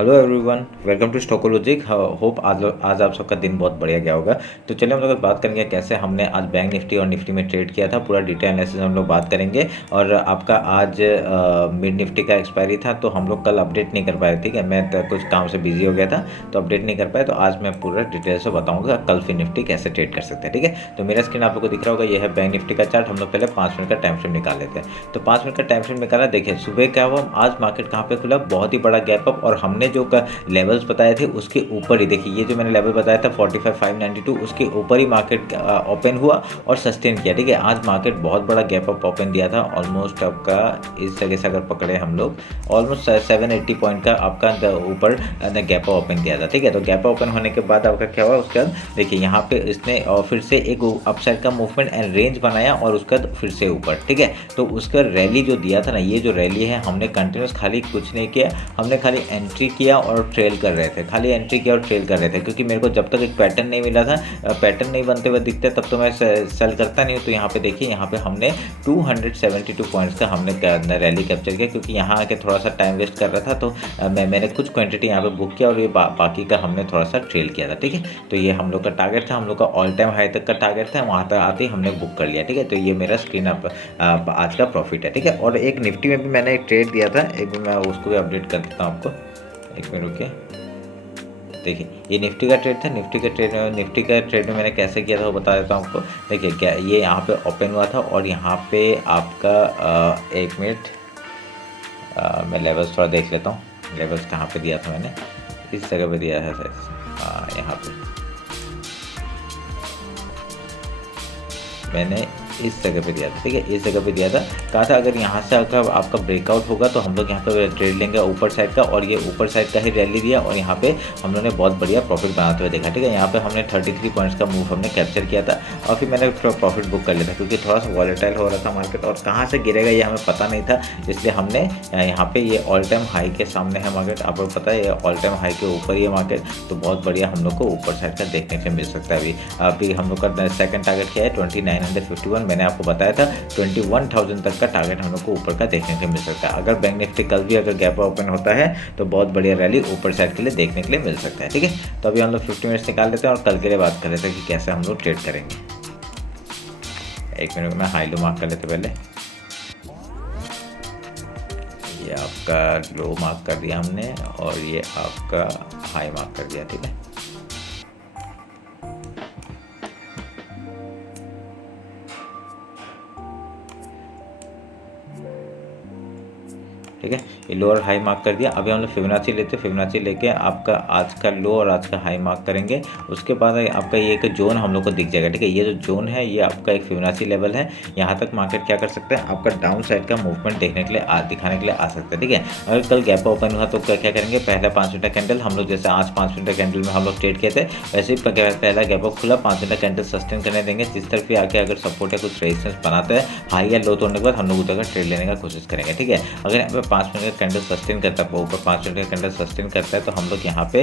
Hello everyone, welcome to स्टोकोलॉजिक। Hope आज आप सबका दिन बहुत बढ़िया गया होगा। तो चलिए हम लोग बात करेंगे कैसे हमने आज बैंक निफ्टी और निफ्टी में ट्रेड किया था। पूरा डिटेल एनालिसिस हम लोग बात करेंगे। और आपका आज मिड निफ्टी का एक्सपायरी था, तो हम लोग कल अपडेट नहीं कर पाए। ठीक है, मैं कुछ काम से बिजी हो गया था तो अपडेट नहीं कर पाया। तो आज मैं पूरा डिटेल से बताऊँगा कल फिर निफ्टी कैसे ट्रेड कर सकते हैं। ठीक है, तो मेरा स्क्रीन आप लोग को दिख रहा होगा, ये है बैंक निफ्टी का चार्ट। हम लोग पहले 5 मिनट का टाइम फ्रेम निकाल लेते हैं। तो 5 मिनट का टाइम फ्रेम निकाला। देखिए सुबह क्या हुआ, आज मार्केट कहाँ पे खुला, बहुत ही बड़ा गैप अप। और हमने जो लेवल्स बताए थे उसके ऊपर ही, देखिए ये जो मैंने लेवल बताया था 45,592, उसके ऊपर ही मार्केट ओपन हुआ और सस्टेन किया। ठीक है, आज मार्केट बहुत बड़ा गैप अप ओपन दिया था। ऑलमोस्ट आपका इस जगह से अगर पकड़े हम लोग, ऑलमोस्ट 780 पॉइंट का आपका ऊपर गैप अप ओपन किया था। ठीक है, तो गैप अप ओपन होने के बाद आपका क्या हुआ, उसके बाद देखिए यहाँ पे इसने फिर से एक अपसाइड का मूवमेंट एंड रेंज बनाया और उसके बाद फिर से ऊपर। ठीक है, तो उसका रैली जो दिया था ना, ये जो रैली है, हमने कंटिन्यूस खाली कुछ नहीं किया, हमने खाली एंट्री किया और ट्रेल कर रहे थे। खाली एंट्री किया और ट्रेल कर रहे थे, क्योंकि मेरे को जब तक एक पैटर्न नहीं मिला था, पैटर्न नहीं बनते हुए दिखते, तब तो मैं सेल करता नहीं हूँ। तो यहाँ पे देखिए, यहाँ पे हमने 272 पॉइंट्स का हमने रैली कैप्चर किया, क्योंकि यहाँ आके थोड़ा सा टाइम वेस्ट कर रहा था। तो मैंने कुछ क्वांटिटी यहाँ पे बुक किया और ये बाकी का हमने थोड़ा सा ट्रेल किया था। ठीक है, तो ये हम लोग का टारगेट था, हम लोग का ऑल टाइम हाई तक का टारगेट था, वहाँ तक आते ही हमने बुक कर लिया। ठीक है, तो ये मेरा स्क्रीन आज का प्रॉफिट है। ठीक है, और एक निफ्टी में भी मैंने एक ट्रेड दिया था, एक मैं उसको भी अपडेट कर देता हूँ आपको, एक मिनट रुकिए। देखिए ये निफ्टी का ट्रेड था। निफ्टी का ट्रेड में मैंने कैसे किया था वो बता देता हूँ आपको। देखिए क्या, ये यहाँ पे ओपन हुआ था और यहाँ पे आपका एक मिनट, मैं लेवल्स थोड़ा देख लेता हूँ। लेवल्स कहाँ पे दिया था मैंने, इस जगह पे दिया है शायद, यहाँ पे मैंने इस जगह पे दिया था। ठीक है, इस जगह पे दिया था, कहा था अगर यहाँ से अगर आपका ब्रेकआउट होगा तो हम लोग यहाँ पे ट्रेड लेंगे ऊपर साइड का। और ये ऊपर साइड का ही रैली दिया और यहाँ पे हम लोगों ने बहुत बढ़िया प्रॉफिट बनाते हुए देखा। ठीक है, यहाँ पे हमने 33 पॉइंट्स का मूव हमने कैप्चर किया था और फिर मैंने थोड़ा प्रॉफिट बुक कर लिया था, क्योंकि थोड़ा सा वॉलेटाइल हो रहा था मार्केट और कहाँ से गिरेगा ये हमें पता नहीं था। इसलिए हमने यहाँ पे, ये ऑल टाइम हाई के सामने है मार्केट, आपको पता है ये ऑल टाइम हाई के ऊपर ही है मार्केट, तो बहुत बढ़िया हम लोग को ऊपर साइड का देखने से मिल सकता है। अभी हम लोग का सेकंड टारगेट क्या है, 2951। मैंने आपको बताया था 21,000 तक का टारगेट हम लोग को ऊपर का देखने को मिल सकता है। अगर बैंक निफ्टी कल भी अगर गैप ओपन होता है तो बहुत बढ़िया रैली ऊपर साइड के लिए देखने के लिए मिल सकता है। ठीक है, तो अभी हम लोग 50 मिनट्स निकाल लेते हैं और कल के लिए बात कर लेते हैं कि कैसे हम लोग ट्रेड करेंगे। एक मिनट में हाई लो मार्क कर लेते पहले। ये आपका लो मार्क कर दिया हमने और ये आपका हाई मार्क कर दिया। ठीक है, ठीक है, ये लो और हाई मार्क कर दिया। अभी हम लोग फिबोनाची लेते हैं, फिबोनाची लेके आपका आज का लो और आज का हाई मार्क करेंगे। उसके बाद आपका ये एक जोन हम लोग को दिख जाएगा। ठीक है, ये जो जोन है ये आपका एक फिबोनाची लेवल है, यहाँ तक मार्केट क्या कर सकते हैं, आपका डाउन साइड का मूवमेंट देखने के लिए दिखाने के लिए आ सकता है। ठीक है, अगर कल गैप ओपन हुआ तो क्या करेंगे, पहला 5 मिनट का कैंडल हम लोग, जैसे आज 5 मिनट का कैंडल में हम लोग ट्रेड किए थे, वैसे ही पहला गैप अप खुला, 5 मिनट का कैंडल सस्टेन करने देंगे। जिस तरफ भी आके अगर सपोर्ट या कुछ रेजिस्टेंस बनाते हैं, हाई या लो तोड़ने के बाद हम लोग उधर का ट्रेड लेने का कोशिश करेंगे। ठीक है, अगर यहाँ पे 5 मिनट का कैंडल सस्टेन करता है, ऊपर 5 मिनट का कैंडल सस्टेन करता है, तो हम लोग यहाँ पे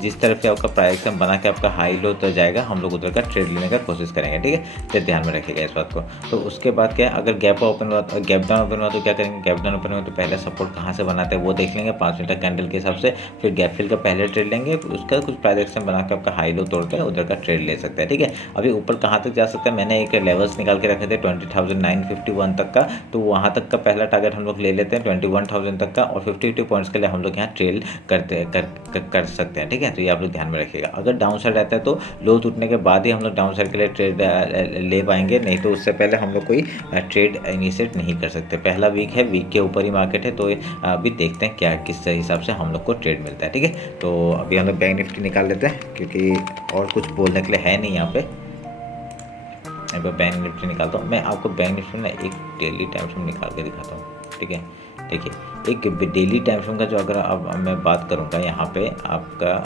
जिस तरफ से आपका प्राइस बना के आपका हाई लो तो जाएगा, हम लोग उधर का ट्रेड लेने का कोशिश करेंगे। ठीक है, तो ध्यान में रखिएगा इस बात को। तो उसके बाद क्या है, अगर गैप ओपन हुआ, गैप डाउन ओपन हुआ तो क्या करेंगे, गैप डाउन ओपन हुआ तो पहले सपोर्ट कहाँ से बनाते हैं वो देख लेंगे 5 मिनट का कैंडल के हिसाब से। फिर गैप फिल का पहले ट्रेड लेंगे, उसका कुछ प्राइस एक्शन बना के आपका हाई लो तोड़ते हैं, उधर का ट्रेड ले सकते हैं। ठीक है, अभी ऊपर कहाँ तक जा सकता है, मैंने एक लेवल्स निकाल के रखे थे 20,951 तक का, तो वहाँ तक का पहला टारगेट हम लोग ले लेते हैं 21,000 तक का, और 52 पॉइंट्स के लिए हम लोग यहाँ ट्रेल कर सकते हैं। ठीक है, तो ये आप लोग ध्यान में रखिएगा। अगर डाउन साइड रहता है तो लो टूटने के बाद ही हम लोग डाउन साइड के लिए ट्रेड ले पाएंगे, नहीं तो उससे पहले हम लोग कोई ट्रेड इनिशिएट नहीं कर सकते। पहला वीक है, वीक के ऊपर ही मार्केट है, तो अभी देखते हैं क्या किस हिसाब से हम लोग को ट्रेड मिलता है। ठीक है, तो अभी हम लोग बैंक निफ्टी निकाल लेते हैं, क्योंकि और कुछ बोलने के लिए है नहीं यहाँ पे। बैंक निफ्टी निकालता हूँ मैं, आपको बैंक निफ्टी में एक डेली टाइम फ्रेम निकाल के दिखाता हूँ। ठीक है, देखिए एक डेली टाइम फ्रेम का जो अगर अब मैं बात करूँगा यहाँ पे आपका,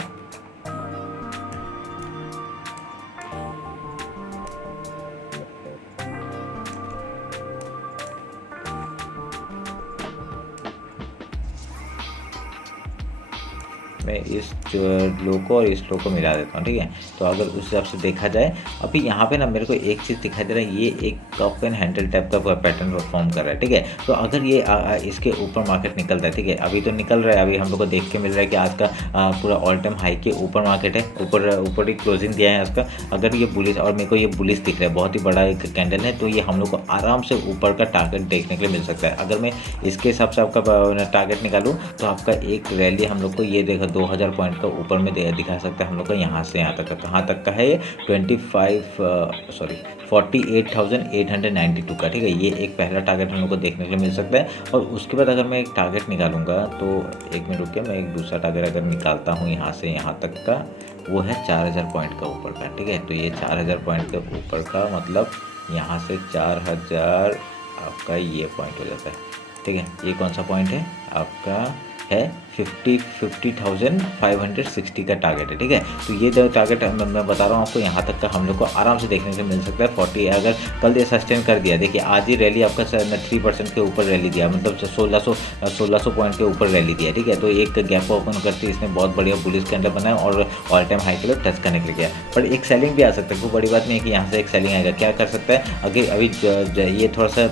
मैं इस लो को और इस लो को मिला देता हूँ, ठीक है। तो अगर उस हिसाब से देखा जाए, अभी यहाँ पे ना मेरे को एक चीज़ दिखाई दे रहा है, ये एक कप एंड हैंडल टाइप का पैटर्न परफॉर्म कर रहा है, ठीक है। तो अगर ये इसके ऊपर मार्केट निकलता है, ठीक है, अभी तो निकल रहा है, अभी हम लोग को देख के मिल रहा है कि आज का पूरा ऑल टाइम हाई के ऊपर मार्केट है, ऊपर ही क्लोजिंग दिया है इसका। अगर ये बुलिश, और मेरे को ये बुलिश दिख रहा है, बहुत ही बड़ा एक कैंडल है, तो ये हम लोग को आराम से ऊपर का टारगेट देखने के लिए मिल सकता है। अगर मैं इसके हिसाब से आपका टारगेट निकालूँ तो आपका एक रैली हम लोग को ये देखो 2000 पॉइंट का ऊपर में दिखा सकता है हम लोग को, यहाँ से यहाँ तक का। कहाँ तक का है ये? 48,892 का, ठीक है। ये एक पहला टारगेट हम लोग को देखने के लिए मिल सकता है। और उसके बाद अगर मैं एक टारगेट निकालूंगा तो एक मिनट रुकिए, मैं एक दूसरा टारगेट अगर निकालता हूँ यहाँ से यहाँ तक का, वो है 4000 पॉइंट का ऊपर का, ठीक है। तो ये 4000 पॉइंट के ऊपर का मतलब यहाँ से 4000 आपका ये पॉइंट हो जाता है, ठीक है। ये कौन सा पॉइंट है? आपका है 50,560 का टारगेट है, ठीक है। तो ये जो टारगेट मैं बता रहा हूँ आपको, यहाँ तक का हम लोग को आराम से देखने को मिल सकता है। 40 अगर कल ये सस्टेन कर दिया, देखिए आज ही रैली आपका 3% के ऊपर रैली दिया, मतलब 1600 पॉइंट के ऊपर रैली दिया, ठीक है। तो एक गैप ओपन करती है इसने, बहुत बढ़िया बुलिश कैंडल बनाया और ऑल टाइम हाई के लिए टच करने के लिए गया। पर एक सेलिंग भी आ सकता है, कोई बड़ी बात नहीं है कि यहाँ से एक सेलिंग आएगा। क्या कर सकता है, अगर अभी ये थोड़ा सा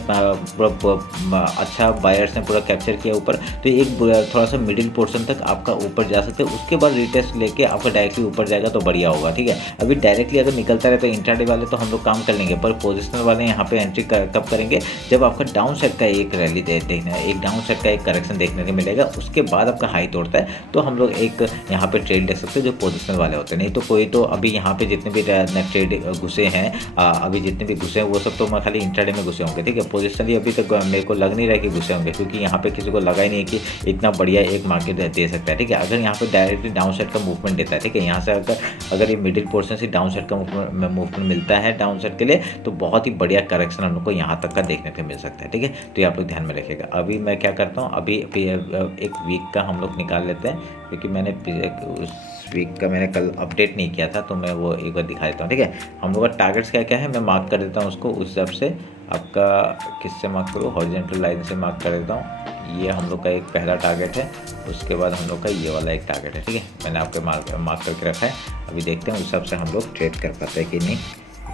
अच्छा बायर्स ने पूरा कैप्चर किया ऊपर, तो एक थोड़ा सा मिडिल पोर्शन तक आपका ऊपर जा सकते हैं, उसके बाद रिटेस्ट लेके आपका डायरेक्टली ऊपर जाएगा तो बढ़िया होगा, ठीक है। अभी डायरेक्टली अगर निकलता रहे तो इंट्राडे वाले तो हम लोग काम कर लेंगे, पर पोजिशनल वाले यहाँ पे एंट्री कब करेंगे? जब आपका डाउन साइड का एक रैली देखना है, एक डाउन साइड का एक करेक्शन देखने को मिलेगा, उसके बाद आपका हाई तोड़ता है तो हम लोग एक यहाँ पे ट्रेड देख सकते हैं जो पोजिशनल वाले होते हैं। नहीं तो कोई तो अभी यहाँ पे जितने भी ट्रेड घुसे हैं, अभी जितने भी घुसे हैं वो सब तो खाली इंट्राडे में घुसे होंगे, ठीक है। पोजिशनली अभी तक मेरे को लग नहीं रहा है कि घुसे होंगे, क्योंकि यहाँ पे किसी को लगा ही नहीं है कि इतना बढ़िया एक मार्केट दे सकता है, ठीक है। अगर यहाँ पे डायरेक्टली डाउन साइड का मूवमेंट देता है, ठीक है, यहाँ से अगर ये मिडिल पोर्शन से डाउन साइड का मूवमेंट मिलता है डाउन साइड के लिए, तो बहुत ही बढ़िया करेक्शन हम लोग को यहाँ तक का देखने को मिल सकता है, ठीक है। तो ये आप लोग ध्यान में रखिएगा। अभी मैं क्या करता हूँ, अभी एक वीक का हम लोग निकाल लेते हैं, क्योंकि मैंने उस वीक का मैंने कल अपडेट नहीं किया था, तो मैं वो एक बार दिखा देता हूँ, ठीक है। हम लोग का टारगेट्स क्या क्या है मैं मार्क कर देता हूँ उसको, उस हिसाब से आपका किससे मार्क करूँ, हॉरिजॉन्टल लाइन से मार्क कर देता हूँ। ये हम लोग का एक पहला टारगेट है, उसके बाद हम लोग का ये वाला एक टारगेट है, ठीक है। मैंने आपके मार्क करके रखा है। अभी देखते हैं उस हिसाब से हम लोग ट्रेड कर पाते हैं कि नहीं,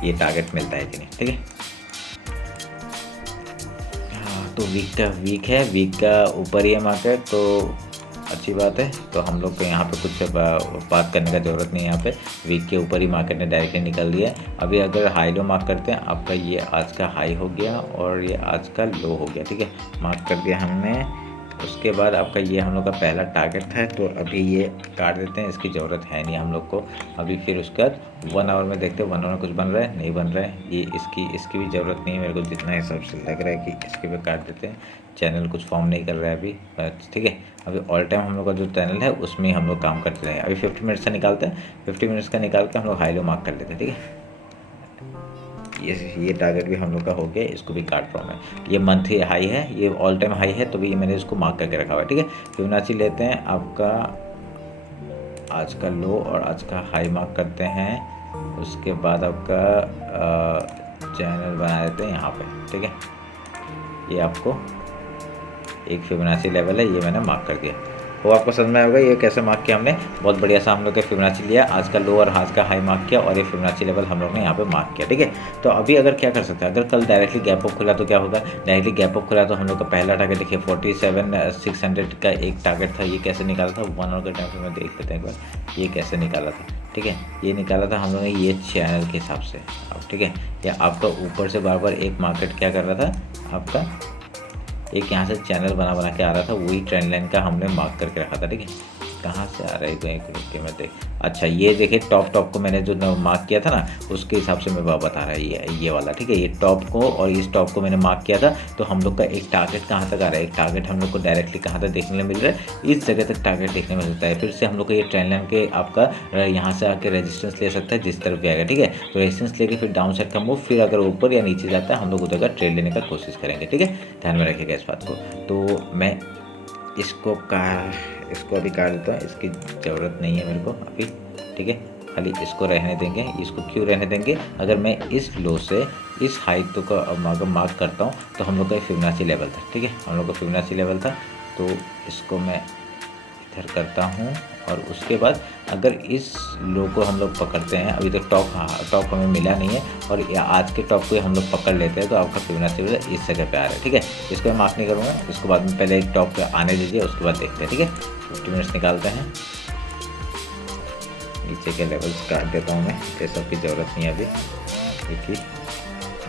ये टारगेट मिलता है कि नहीं, ठीक है। हाँ, तो वीक है, वीक का ऊपर ही है मार्केट, तो अच्छी बात है। तो हम लोग को यहाँ पे कुछ बात करने का ज़रूरत नहीं है, यहाँ पे वीक के ऊपर ही मार्केट ने डायरेक्टली निकल दिया है। अभी अगर हाई लो मार्क करते हैं, आपका ये आज का हाई हो गया और ये आज का लो हो गया, ठीक है, मार्क कर दिया हमने। उसके बाद आपका ये हम लोग का पहला टारगेट था, तो अभी ये काट देते हैं, इसकी ज़रूरत है नहीं हम लोग को अभी। फिर उसके बाद 1 आवर में देखते हैं 1 आवर में कुछ बन रहा है, नहीं बन रहा है, ये इसकी भी ज़रूरत नहीं है मेरे को, जितना हिसाब से लग रहा है कि इसके भी काट देते हैं। चैनल कुछ फॉर्म नहीं कर रहा है अभी, ठीक है। अभी ऑल टाइम हम लोग का जो चैनल है उसमें हम लोग काम करते हैं। अभी 50 मिनट्स का निकालते हैं, 50 मिनट्स का निकाल के हम लोग हाई लो मार्क कर लेते हैं, ठीक है। ये टारगेट भी हम लोग का हो गया, इसको भी काट रहा हूँ मैं। ये मंथली हाई है, ये ऑल टाइम हाई है, तो भी ये मैंने इसको मार्क करके रखा हुआ है, ठीक है। फिबोनाची लेते हैं, आपका आज का लो और आज का हाई मार्क करते हैं। उसके बाद आपका चैनल बना देते हैं यहाँ पे, ठीक है। ये आपको एक फिबोनाची लेवल है, ये मैंने मार्क कर दिया। वो आपको समझ में आएगा ये कैसे मार्क किया हमने, बहुत बढ़िया सा हम लोग के फिबोनाची लिया, आज का लो और आज का हाई मार्क किया, और ये फिबोनाची लेवल हम लोग ने यहाँ पे मार्क किया, ठीक है। तो अभी अगर क्या कर सकते हैं, अगर कल डायरेक्टली गैप अप खुला तो क्या होगा, डायरेक्टली गैप अप खुला तो हम लोग का पहला टारगेट देखिए 47,600 का एक टारगेट था। ये कैसे निकाला था, 1 आवर के टाइम में देख लेते हैं एक बार, ये कैसे निकाला था, ठीक है। ये निकाला था हम लोग ने ये चैनल के हिसाब से, अब ठीक है। या आपका ऊपर से बार बार एक मार्केट क्या कर रहा था, आपका एक यहाँ से चैनल बना के आ रहा था, वही ट्रेंड लाइन का हमने मार्क करके रखा था, ठीक है। कहाँ से आ रहा है एक रुके मैं देख, अच्छा ये देखिए टॉप को मैंने जो मार्क किया था ना, उसके हिसाब से मैं बता रहा है ये वाला, ठीक है। ये टॉप को और इस टॉप को मैंने मार्क किया था, तो हम लोग का एक टारगेट कहाँ तक आ रहा है, एक टारगेट हम लोग को डायरेक्टली कहाँ तक देखने को मिल रहा है, इस जगह तक टारगेट देखने को मिलता है। फिर से हम लोग को ये ट्रेंड लाइन के आपका यहाँ से आके रेजिस्टेंस ले सकता है जिस तरफ भी आएगा, ठीक है। तो रेजिस्टेंस लेके फिर डाउन साइड का मूव, फिर अगर ऊपर या नीचे जाता है हम लोग उधर का ट्रेड लेने का कोशिश करेंगे, ठीक है। ध्यान में रखिएगा इस बात को। तो मैं इसको अभी काट देता हूँ, इसकी ज़रूरत नहीं है मेरे को अभी, ठीक है। खाली इसको रहने देंगे। इसको क्यों रहने देंगे, अगर मैं इस लो से इस हाई तो का अगर मार्क करता हूँ तो हम लोग का फिबोनाची लेवल था, ठीक है। हम लोग का फिबोनाची लेवल था, तो इसको मैं इधर करता हूँ और उसके बाद अगर इस लो को हम लोग पकड़ते हैं, अभी तक टॉप हमें मिला नहीं है और आज के टॉप को हम लोग पकड़ लेते हैं तो आपका फिबोनाची लेवल इस जगह पे आ रहा है। ठीक है, इसको मैं मार्क नहीं करूँगा, इसको बाद में पहले एक टॉप पे आने दीजिए, उसके बाद देखते हैं। ठीक है, 50 मिनट्स निकालते हैं। नीचे के लेवल्स काट देता हूँ मैं, ये सब की ज़रूरत नहीं है अभी, क्योंकि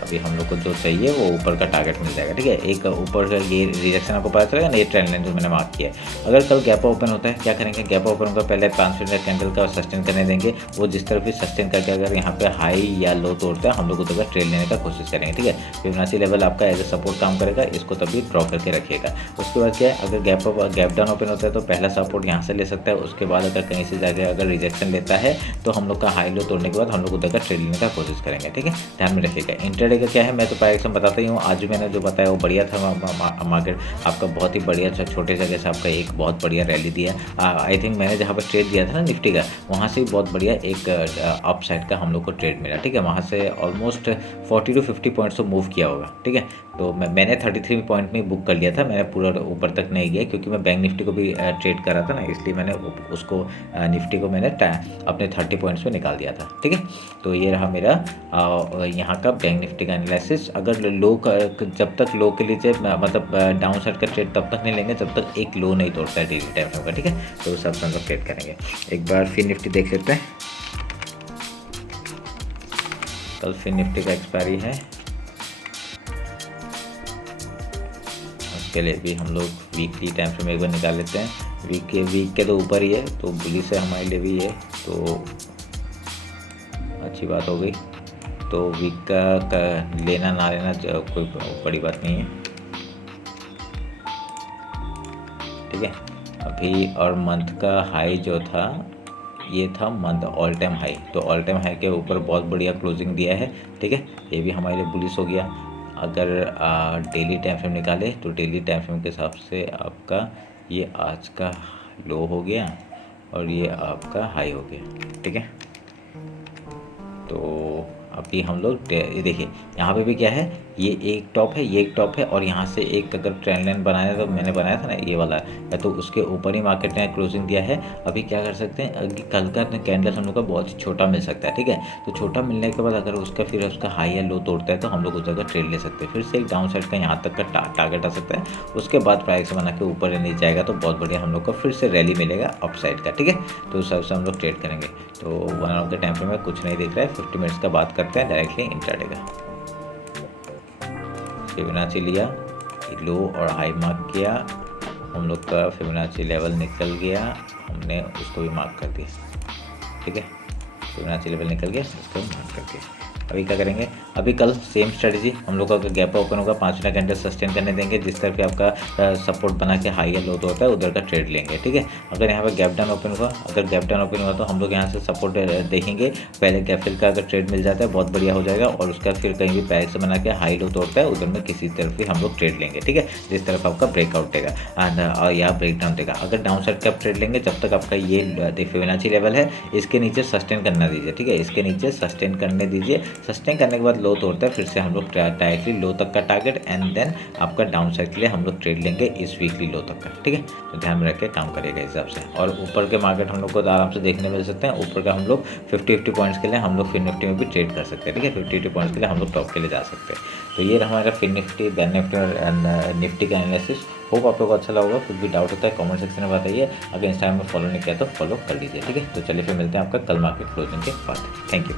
अभी हम लोग को जो चाहिए वो ऊपर का टारगेट मिल जाएगा। ठीक है, एक ऊपर का ये रिजेक्शन आपको पता चलेगा ना, ये ट्रेंड लाइन जो मैंने मार्क किया है। अगर कल गैप ओपन होता है, क्या करेंगे, गैप ओपन होगा पहले 5 मिनट कैंडल का सस्टेन करने देंगे, वो जिस तरफ भी सस्टेन करके अगर यहाँ पे हाई या लो तोड़ता है हम लोग उधर का ट्रेड लेने का कोशिश करेंगे। ठीक है, फिबोनाची लेवल आपका एज ए सपोर्ट काम करेगा, इसको तभी ड्रॉ करके रखिएगा। उसके बाद क्या है, अगर गैप डाउन ओपन होता है तो पहला सपोर्ट यहाँ से ले सकता है, उसके बाद अगर कहीं से जाके अगर रिजेक्शन लेता है तो हम लोग का हाई लो तोड़ने के बाद हम लोग उधर का ट्रेड लेने का कोशिश करेंगे। ठीक है, ध्यान में रखिएगा। इंट्राडे का क्या है, मैं तो प्राइस बताता ही हूँ, आज भी मैंने जो बताया वो बढ़िया था। मार्केट आपका बहुत ही बढ़िया, छोटे जगह से आपका एक बहुत बढ़िया रैली दिया। आई थिंक मैंने जहाँ पर ट्रेड दिया था ना निफ्टी का, वहाँ से बहुत बढ़िया एक अप साइड का हम लोग को ट्रेड मिला। ठीक है, वहाँ से ऑलमोस्ट 40 to 50 पॉइंट्स को मूव किया होगा। ठीक है, तो मैंने 33 पॉइंट में बुक कर लिया था, मैंने पूरा ऊपर तक नहीं गया क्योंकि मैं बैंक निफ्टी को भी ट्रेड कर रहा था ना, इसलिए मैंने उसको निफ्टी को मैंने अपने 30 पॉइंट्स में निकाल दिया था। ठीक है, तो ये रहा मेरा यहाँ का बैंक निफ्टी का एनालिसिस। अगर लो का जब तक लो के लीजिए, मतलब डाउन साइड का ट्रेड तब तक नहीं लेंगे जब तक एक लो नहीं तोड़ता है डेली टाइम फ्रेम का। ठीक है, तो उस हिसाब से हम लोग ट्रेड करेंगे। एक बार फिर निफ्टी देख लेते हैं। कल फिर निफ्टी का एक्सपायरी है, उसके लिए भी हम लोग वीकली टाइम फ्रेम एक बार निकाल लेते हैं। वीक के तो ऊपर ही है, तो बुलिश है हमारे लिए भी है, तो अच्छी बात हो गई। तो वीक का लेना ना लेना कोई बड़ी बात नहीं है। ठीक है, अभी और मंथ का हाई जो था ये था मंथ ऑल टाइम हाई, तो ऑल टाइम हाई के ऊपर बहुत बढ़िया क्लोजिंग दिया है। ठीक है, ये भी हमारे लिए बुलिश हो गया। अगर डेली टाइम फ्रेम निकाले तो डेली टाइम फ्रेम के हिसाब से आपका ये आज का लो हो गया और ये आपका हाई हो गया। ठीक है, तो अभी हम लोग देखिए यहाँ पे भी क्या है, ये एक टॉप है, ये एक टॉप है और यहाँ से एक अगर ट्रेंड लाइन बनाया तो मैंने बनाया था ना ये वाला, या तो उसके ऊपर ही मार्केट ने क्लोजिंग दिया है। अभी क्या कर सकते हैं, कल का कैंडल हम लोग का बहुत ही छोटा मिल सकता है। ठीक है, तो छोटा मिलने के बाद अगर उसका फिर उसका हाई या लो तोड़ता है तो हम लोग उस जगह ट्रेड ले सकते हैं। फिर से एक डाउन साइड का यहाँ तक का टारगेट आ सकता है, उसके बाद प्राइस बना के ऊपर नीचे जाएगा तो बहुत बढ़िया हम लोग को फिर से रैली मिलेगा अप साइड का। ठीक है, तो उस हिसाब से हम लोग ट्रेड करेंगे। तो 1 आवर के टाइम फ्रेम में कुछ नहीं दिख रहा है, 50 मिनट्स का बात करते हैं डायरेक्टली इंट्राडे का। फिबोनाची लिया, लो और हाई मार्क किया, हम लोग का फिबोनाची लेवल निकल गया, हमने उसको भी मार्क कर दिया। ठीक है, फिबोनाची लेवल निकल गया, उसको मार्क कर दिया। अभी क्या करेंगे, अभी कल सेम स्ट्रेटजी हम लोग का गैप ओपन होगा, 5 मिनट कैंडल सस्टेन करने देंगे, जिस तरह पे आपका सपोर्ट बना के हाई या लो तो होता है उधर का ट्रेड लेंगे। ठीक है, अगर यहाँ पे गैप डाउन ओपन हुआ, अगर गैप डाउन ओपन हुआ तो हम लोग यहाँ से सपोर्ट देखेंगे, पहले गैप फिल का अगर ट्रेड मिल जाता है बहुत बढ़िया हो जाएगा, और उसका फिर कहीं भी पैर से बना के हाई लो तोड़ता है उधर में किसी तरफ भी हम लोग ट्रेड लेंगे। ठीक है, जिस तरफ आपका ब्रेकआउट देगा और या ब्रेक डाउन देगा। अगर डाउन साइड का ट्रेड लेंगे जब तक आपका ये फिबोनाची लेवल है इसके नीचे सस्टेन करना दीजिए। ठीक है, इसके नीचे सस्टेन करने दीजिए, सस्टेन करने के बाद लो तोड़ता है फिर से हम लोग डायरेक्टली लो तक का टारगेट एंड देन आपका डाउन साइड के लिए हम लोग ट्रेड लेंगे इस वीकली लो तक का। ठीक है, तो ध्यान में रख के काम करिएगा इस हिसाब से। और ऊपर के मार्केट हम लोग को आराम से देखने मिल सकते हैं, ऊपर का हम लोग 50 पॉइंट्स के लिए हम लोग फिर निफ्टी में भी ट्रेड कर सकते हैं। ठीक है, 50 पॉइंट्स के लिए हम लोग टॉप के लिए जा सकते हैं। तो ये रहा हमारा फिर निफ्टी, बैंक निफ्टी और निफ्टी का एनालिसिस। होप आप लोग को अच्छा लगा। कुछ भी डाउट होता है कमेंट सेक्शन में बताइए। अगर इंस्टाग्राम में फॉलो नहीं किया तो फॉलो कर लीजिए। ठीक है, तो चलिए फिर मिलते हैं आपका कल मार्केट क्लोजिंग के बाद। Thank you.